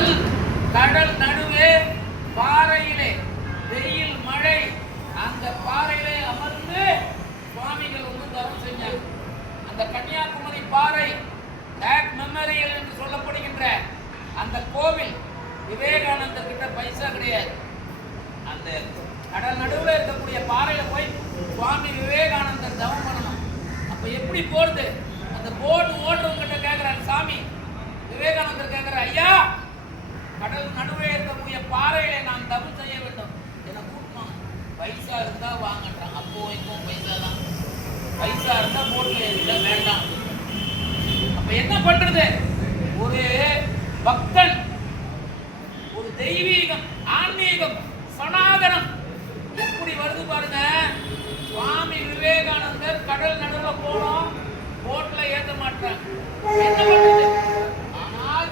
முதல் கடல் நடுவே பாறையிலே வெயில் மழை அந்த பாறையிலே அமர்ந்து சுவாமிகள் தவம் செஞ்சாங்க. அந்த கன்னியாகுமரி பாறை பேக் மெமோரியல் என்று சொல்லப்படுகின்ற அந்த கோவில் விவேகானந்தர் கிட்ட பைசா கிடையாது. அந்த கடல் நடுவில் இருக்கக்கூடிய பாறையில போய் சுவாமி விவேகானந்தர் தவம் பண்ணணும். அப்ப எப்படி போறது? அந்த போர்டு ஓடுறவங்க கிட்ட கேட்கிறார் சாமி. விவேகானந்தர் கேட்கிற, ஐயா கடல் நடுவே இருக்கக்கூடிய பாறையில நான் தவம் செய்ய வேண்டும், என்ன கூட்டணும், பைசா இருந்தா வாங்கன்றான். அப்போ இப்போ பைசா தான், பைசா இருந்தா போட்ல இருந்தா வேண்டாம். அப்ப என்ன பண்றது? ஒரு பக்தன், ஒரு தெய்வீகம், ஆன்மீகம், சனாதனம் எப்படி வருது பாருங்க. சுவாமி விவேகானந்தர் கடல் நடுவில் போனோம், போட்ல ஏற்ற மாட்டாங்க. என்ன பண்றது? ஆனால்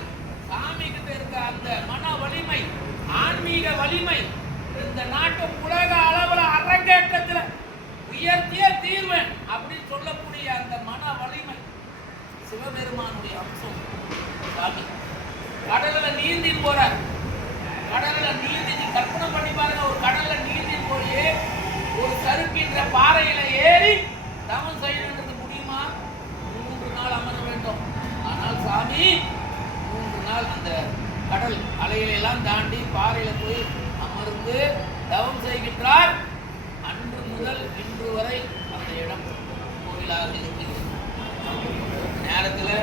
சாமி கிட்ட இருக்க அந்த மன வலிமை, ஆன்மீக வலிமை இந்த நாட்டு உலக அளவில் அரங்கேற்றத்தில் உயர்த்திய தீர்வன் அப்படின்னு சொல்லக்கூடிய அந்த மன வலிமை சிவபெருமானுடைய அம்சம். சாமி கடல்ல நீந்தி போற, கடல்ல நீந்தி கற்பனை பண்ணி பாருங்க. ஒரு கடல்ல நீந்தி போய் ஒரு சறுக்கின்ற பாறையில ஏறி தவம் செய்யறது முடியுமா? 3 நாள் அமர வேண்டும். ஆனால் சாமி 3 நாள் அந்த கடல் அலைகளெல்லாம் தாண்டி பாறையில போய் அமர்ந்து தவம் செய்கின்றார். அன்று முதல் இன்று வரை அந்த இடம் கோவிலாக இருக்கிறது. நேரத்தில்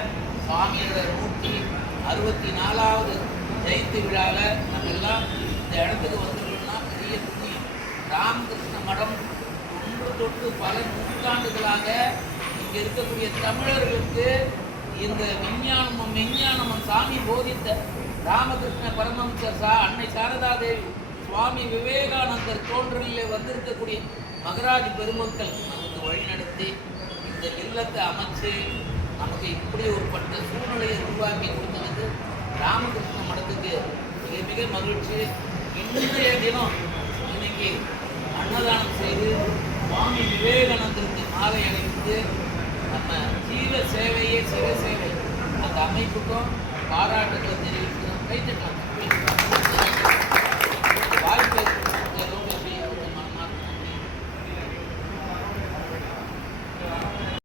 சுவாமியோட 164வது ஜெயந்தி விழாவில் நம்ம எல்லாம் இந்த இடத்துக்கு வந்துட்டோம்னா பெரிய புண்ணியம். ராமகிருஷ்ண மடம் ஒன்று தொட்டு பல நூற்றாண்டுகளாக இங்கே இருக்கக்கூடிய தமிழர்களுக்கு இந்த விஞ்ஞானமும் சாமி போதித்த ராமகிருஷ்ண பரமஹம்சர் அன்னை சாரதா தேவி, சுவாமி விவேகானந்தர் தோன்றலில் வந்திருக்கக்கூடிய மகராஜ் பெருமக்கள் நமக்கு வழிநடத்தி இந்த இல்லத்தை அமைச்சு நமக்கு இப்படி ஒரு பட்ட சூழ்நிலையை உருவாக்கி கொடுத்ததுக்கு ராமகிருஷ்ண மடத்துக்கு மிக மிக மகிழ்ச்சி. இன்றைய தினம் இன்னைக்கு அன்னதானம் செய்து சுவாமி விவேகானந்தருக்கு மாலை அணிவித்து நம்ம ஜீவ சேவையே சிவ சேவை அந்த அமைப்புக்கும் பாராட்டுகளை தெரிவிக்கிறோம். கைத்தட்டலாம்.